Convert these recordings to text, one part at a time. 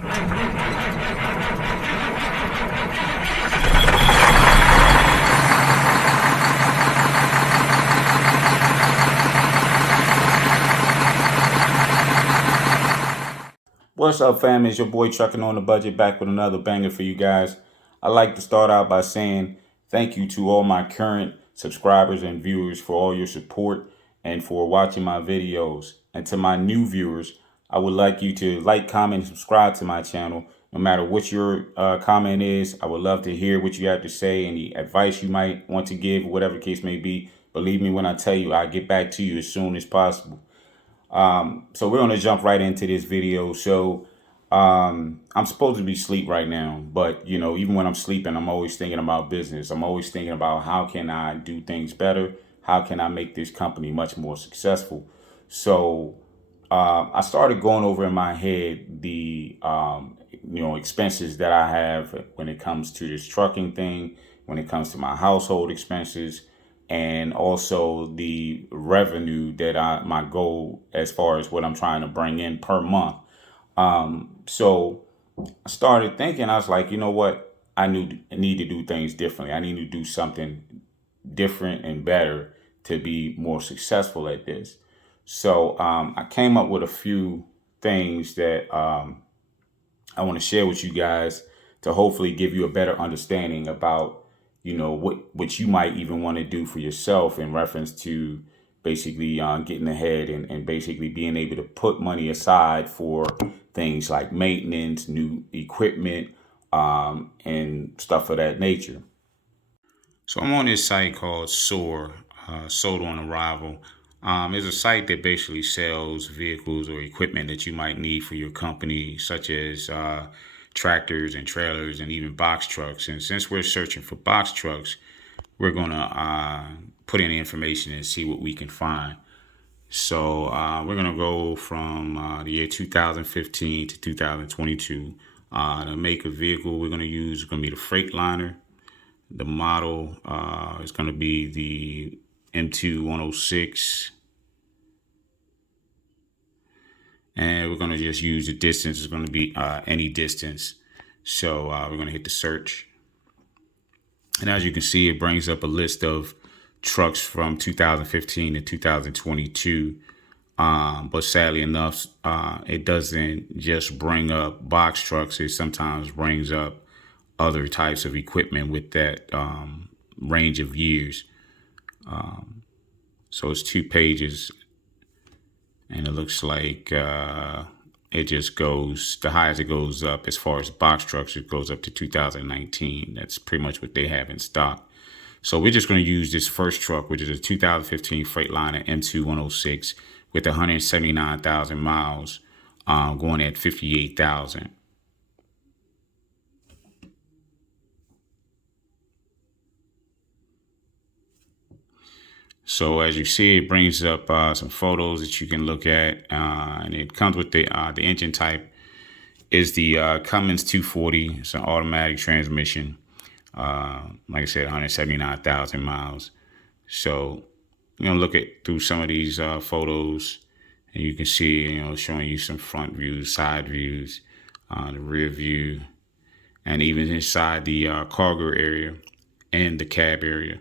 What's up, fam? It's your boy Trucking on the Budget back with another banger for you guys. I'd like to start out by saying thank you to all my current subscribers and viewers for all your support and for watching my videos. And to my new viewers, I would like you to like, comment, and subscribe to my channel. No matter what your comment is, I would love to hear what you have to say, any advice you might want to give, whatever the case may be. Believe me when I tell you, I'll get back to you as soon as possible. So we're going to jump right into this video. So I'm supposed to be asleep right now, but you know, even when I'm sleeping, I'm always thinking about business. I'm always thinking about how can I do things better? How can I make this company much more successful? So I started going over in my head the expenses that I have when it comes to this trucking thing, when it comes to my household expenses, and also the revenue that my goal as far as what I'm trying to bring in per month. So I started thinking, I was like, you know what? I need to do things differently. I need to do something different and better to be more successful at this. So I came up with a few things that I want to share with you guys to hopefully give you a better understanding about, you know, what you might even want to do for yourself in reference to basically getting ahead and basically being able to put money aside for things like maintenance, new equipment, and stuff of that nature. So I'm on this site called SOAR, Sold on Arrival. It's a site that basically sells vehicles or equipment that you might need for your company, such as tractors and trailers and even box trucks. And since we're searching for box trucks, we're going to put in the information and see what we can find. So we're going to go from the year 2015 to 2022. The make of vehicle we're going to use is going to be the Freightliner. The model is going to be the M2 106. And we're going to just use the distance. It's going to be any distance. So we're going to hit the search. And as you can see, it brings up a list of trucks from 2015 to 2022. But sadly enough, it doesn't just bring up box trucks. It sometimes brings up other types of equipment with that range of years. So it's 2 pages, and it looks like it just goes, the highest it goes up as far as box trucks, it goes up to 2019. That's pretty much what they have in stock. So we're just going to use this first truck, which is a 2015 Freightliner M2 106 with 179,000 miles, going at 58,000. So as you see, it brings up some photos that you can look at, and it comes with the engine type is the Cummins 240. It's an automatic transmission. Like I said, 179,000 miles. So you're gonna look at through some of these photos, and you can see, you know, showing you some front views, side views, the rear view, and even inside the cargo area and the cab area.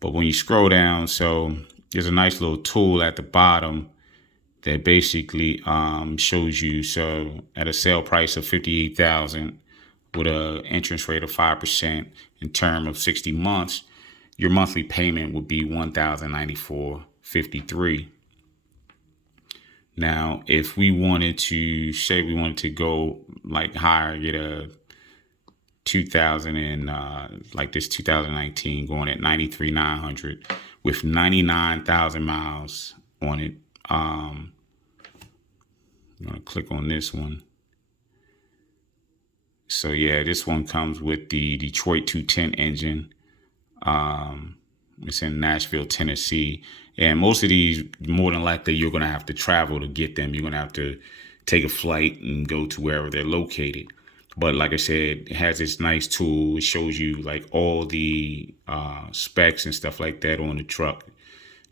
But when you scroll down, so there's a nice little tool at the bottom that basically shows you, so at a sale price of 58,000 with an interest rate of 5% in term of 60 months, your monthly payment would be $1,094.53. Now, if we wanted to say we wanted to go like higher, get a 2000 and like this 2019 going at 93,900 with 99,000 miles on it. I'm gonna click on this one. So yeah, this one comes with the Detroit 210 engine. It's in Nashville, Tennessee. And most of these, more than likely, you're going to have to travel to get them. You're going to have to take a flight and go to wherever they're located. But like I said, it has this nice tool. It shows you like all the specs and stuff like that on the truck.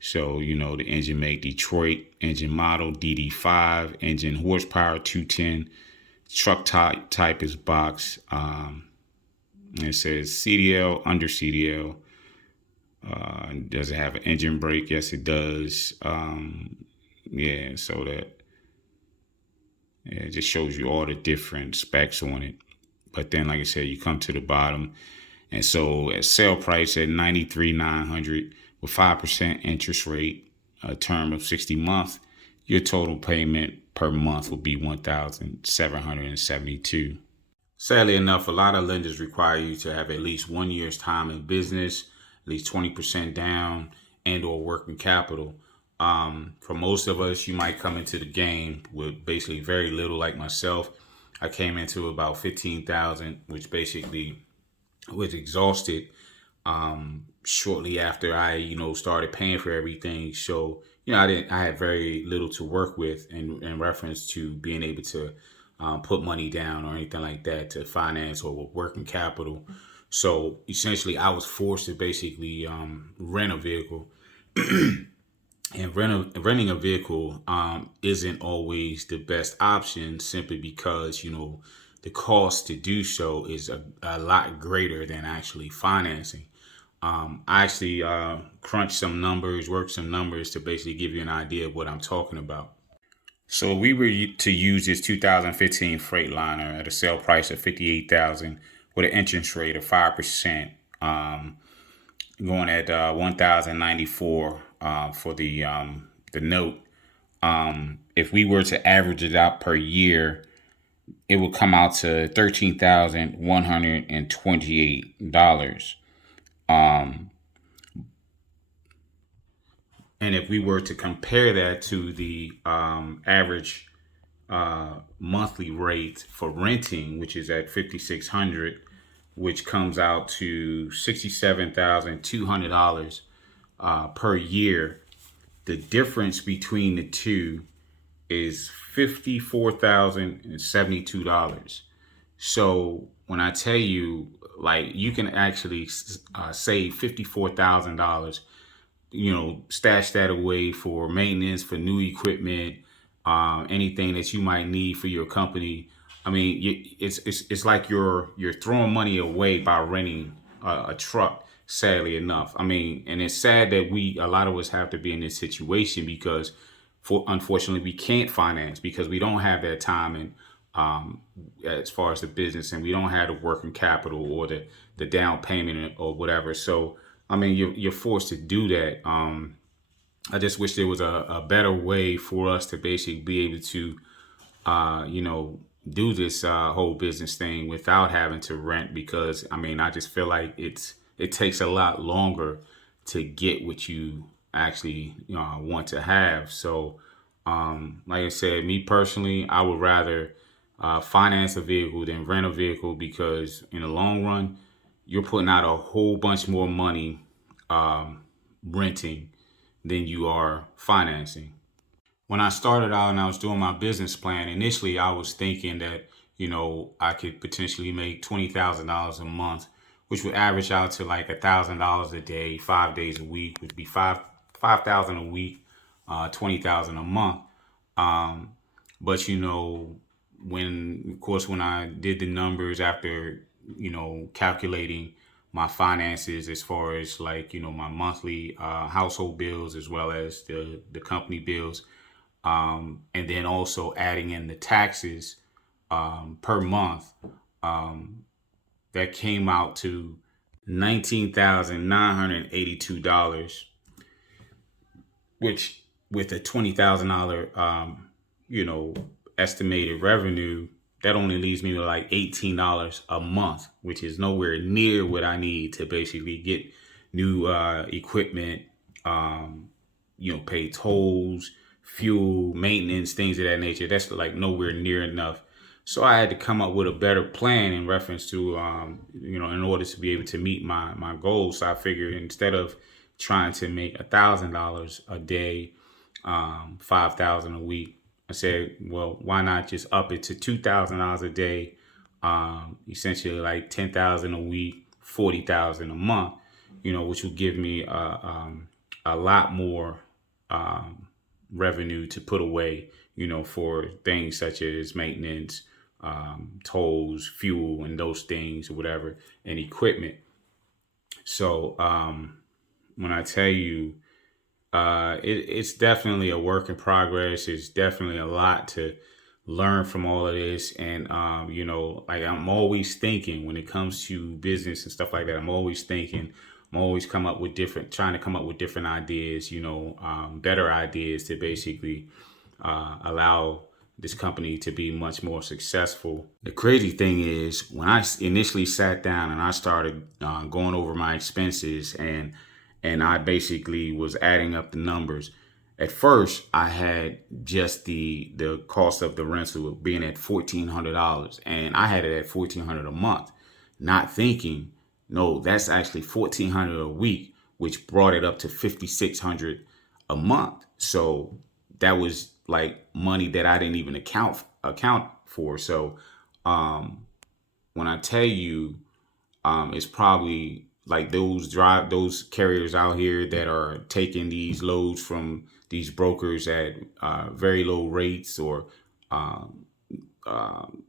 So, the engine make Detroit, engine model DD5, engine horsepower 210, truck type is box. And it says CDL, under CDL. Does it have an engine brake? Yes, it does. Yeah, so that it just shows you all the different specs on it. But then, like I said, you come to the bottom, and so at sale price at $93,900 with 5% interest rate, a term of 60 months, your total payment per month will be $1,772. Sadly enough, a lot of lenders require you to have at least 1 year's time in business, at least 20% down, and or working capital. For most of us, you might come into the game with basically very little, like myself. I came into about 15,000, which basically was exhausted shortly after I, started paying for everything. So, I had very little to work with in reference to being able to put money down or anything like that to finance or working capital. So essentially, I was forced to basically rent a vehicle. And renting a vehicle isn't always the best option simply because, the cost to do so is a lot greater than actually financing. I actually crunched some numbers, worked some numbers to basically give you an idea of what I'm talking about. So we were to use this 2015 Freightliner at a sale price of 58,000 with an interest rate of 5%, going at 1,094 for the note. If we were to average it out per year, it would come out to $13,128. And if we were to compare that to the average monthly rate for renting, which is at 5,600, which comes out to $67,200 per year, the difference between the two is $54,072. So when I tell you, like, you can actually save $54,000, stash that away for maintenance, for new equipment, anything that you might need for your company. I mean, it's like you're throwing money away by renting a truck. Sadly enough, I mean, and it's sad that a lot of us have to be in this situation because, unfortunately, we can't finance because we don't have that time and as far as the business, and we don't have the working capital or the down payment or whatever. So, I mean, you're forced to do that. I just wish there was a better way for us to basically be able to, do this whole business thing without having to rent. Because I mean, I just feel like it takes a lot longer to get what you actually want to have. So, like I said, me personally, I would rather finance a vehicle than rent a vehicle because in the long run, you're putting out a whole bunch more money renting than you are financing. When I started out and I was doing my business plan, initially I was thinking that, I could potentially make $20,000 a month, which would average out to like $1,000 a day, 5 days a week, would be 5,000 a week, 20,000 a month. But when I did the numbers after, calculating my finances as far as like, my monthly household bills as well as the company bills, and then also adding in the taxes per month, that came out to $19,982, which with a $20,000 estimated revenue, that only leaves me with like $18 a month, which is nowhere near what I need to basically get new equipment, pay tolls, fuel, maintenance, things of that nature. That's like nowhere near enough. So I had to come up with a better plan in reference to, in order to be able to meet my goals. So I figured instead of trying to make $1,000 a day, 5,000 a week, I said, well, why not just up it to $2,000 a day, essentially like 10,000 a week, 40,000 a month, which would give me a lot more um, revenue to put away, for things such as maintenance, tolls, fuel, and those things or whatever, and equipment. So when I tell you, it's definitely a work in progress. It's definitely a lot to learn from all of this. And, like I'm always thinking when it comes to business and stuff like that, I'm always thinking, I'm always trying to come up with different ideas, better ideas to basically allow this company to be much more successful. The crazy thing is, when I initially sat down and I started going over my expenses and I basically was adding up the numbers. At first, I had just the cost of the rental being at $1,400, and I had it at $1,400 a month, not thinking, no, that's actually $1,400 a week, which brought it up to $5,600 a month. So that was like money that I didn't even account for. So when I tell you, it's probably like those carriers out here that are taking these loads from these brokers at very low rates, or um,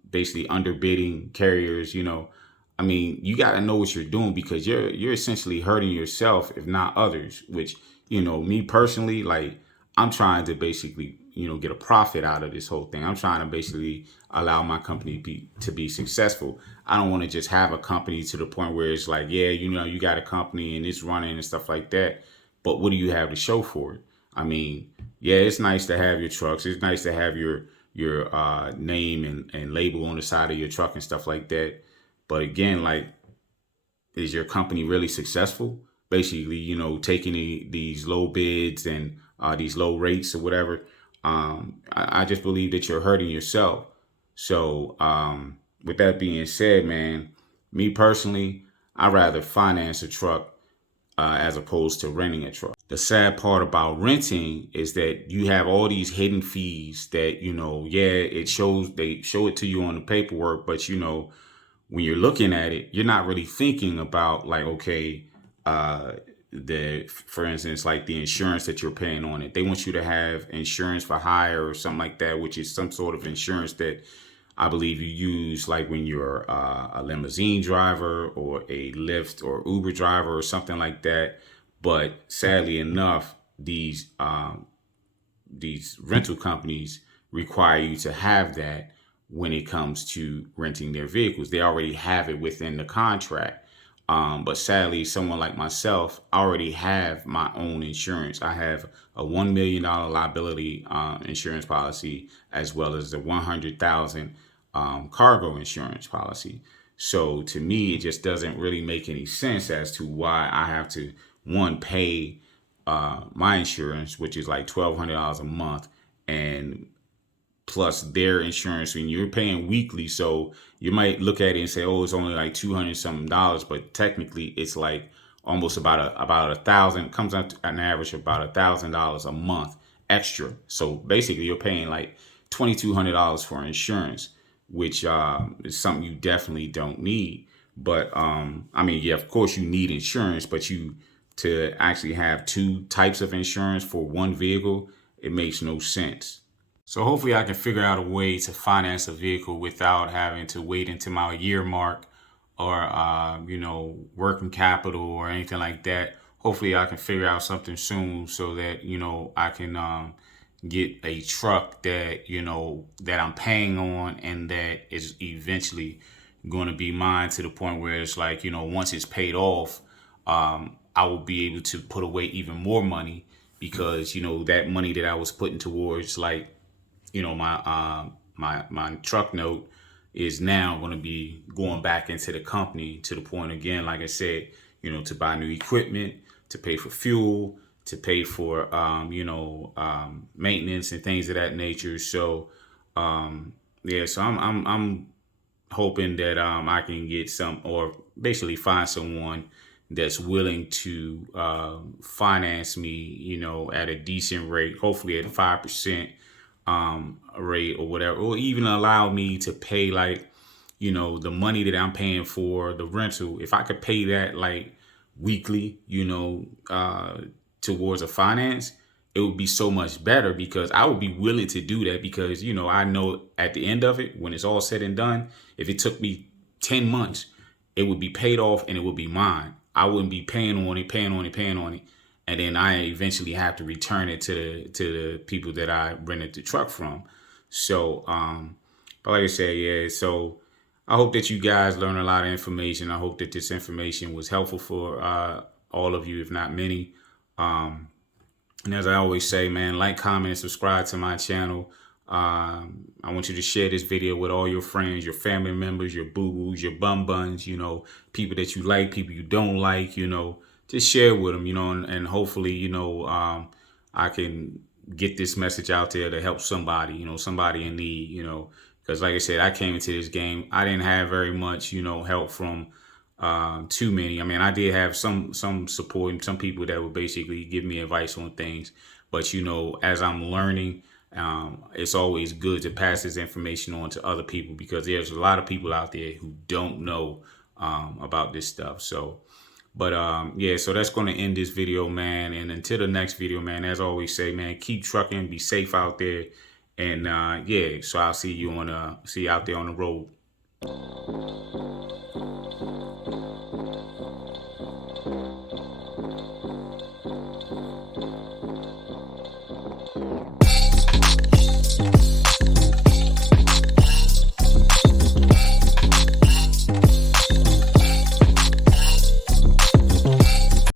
basically underbidding carriers. I mean, you got to know what you're doing, because you're essentially hurting yourself, if not others. Which, me personally, like, I'm trying to basically, get a profit out of this whole thing. I'm trying to basically allow my company to be successful. I don't want to just have a company to the point where it's like, yeah, you got a company and it's running and stuff like that, but what do you have to show for it? I mean, yeah, it's nice to have your trucks. It's nice to have your name and label on the side of your truck and stuff like that. But again, like, is your company really successful? Basically, taking these low bids and these low rates or whatever. I just believe that you're hurting yourself. So, with that being said, man, me personally, I'd rather finance a truck as opposed to renting a truck. The sad part about renting is that you have all these hidden fees that, yeah, they show it to you on the paperwork, but when you're looking at it, you're not really thinking about, like, okay, uh, for instance, like the insurance that you're paying on it. They want you to have insurance for hire or something like that, which is some sort of insurance that I believe you use, like when you're a limousine driver or a Lyft or Uber driver or something like that. But sadly enough, these rental companies require you to have that when it comes to renting their vehicles. They already have it within the contract. But sadly, someone like myself, I already have my own insurance. I have a $1 million liability insurance policy, as well as the 100,000 cargo insurance policy. So to me, it just doesn't really make any sense as to why I have to, one, pay my insurance, which is like $1,200 a month, and plus their insurance when you're paying weekly. So you might look at it and say, oh, it's only like 200 something dollars, but technically it's like almost about a thousand. It comes out to an average of about $1,000 a month extra. So basically you're paying like $2,200 for insurance, which is something you definitely don't need. But I mean, yeah, of course you need insurance, but to actually have two types of insurance for one vehicle, it makes no sense. So hopefully I can figure out a way to finance a vehicle without having to wait until my year mark, or working capital or anything like that. Hopefully I can figure out something soon so that I can get a truck that that I'm paying on, and that is eventually going to be mine, to the point where it's like, once it's paid off, I will be able to put away even more money, because that money that I was putting towards, like, my truck note is now going to be going back into the company, to the point, again, like I said, to buy new equipment, to pay for fuel, to pay for maintenance and things of that nature. So yeah, so I'm hoping that I can get some, or basically find someone that's willing to finance me, at a decent rate, hopefully at 5% rate or whatever, or even allow me to pay, like, the money that I'm paying for the rental. If I could pay that like weekly, towards a finance, it would be so much better because I would be willing to do that because, you know, I know at the end of it, when it's all said and done, if it took me 10 months, it would be paid off and it would be mine. I wouldn't be paying on it, paying on it, paying on it. And then I eventually have to return it to the people that I rented the truck from. So, but like I said, yeah. So I hope that you guys learn a lot of information. I hope that this information was helpful for all of you, if not many. Um, and as I always say, man, like, comment, subscribe to my channel. I want you to share this video with all your friends, your family members, your boo-boos, your bum-buns, you know, people that you like, people you don't like, you know, just share with them, you know, and hopefully, you know, I can get this message out there to help somebody, you know, somebody in need, you know, because like I said, I came into this game, I didn't have very much, you know, help from too many. I mean, I did have some support and some people that would basically give me advice on things. But, you know, as I'm learning, it's always good to pass this information on to other people because there's a lot of people out there who don't know about this stuff. So, but yeah, so that's going to end this video, man. And until the next video, man, as I always say, man, keep trucking, be safe out there. And yeah, so I'll see you out there on the road.